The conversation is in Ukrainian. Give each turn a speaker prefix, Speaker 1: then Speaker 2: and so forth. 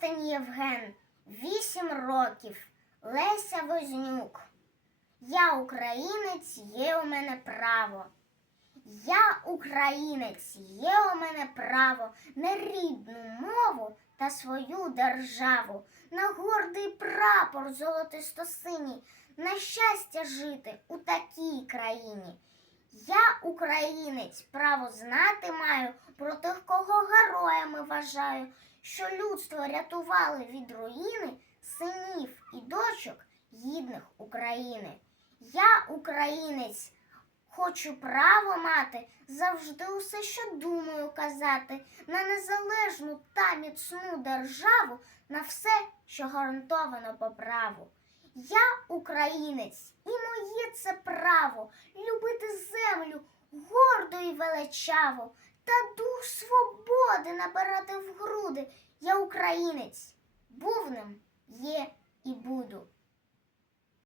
Speaker 1: Перстень Євген, вісім років, Леся Вознюк. Я українець, є у мене право. Я українець, є у мене право на рідну мову та свою державу, на гордий прапор золотисто-синій, на щастя жити у такій країні. Я українець, право знати маю про тих, кого героями вважаю, що людство рятували від руїни синів і дочок гідних України. Я українець, хочу право мати завжди усе, що думаю казати, на незалежну та міцну державу, на все, що гарантовано по праву. Я українець, і моє це право любити землю гордо і величаво, та дух набирати в груди. Я українець, був ним, є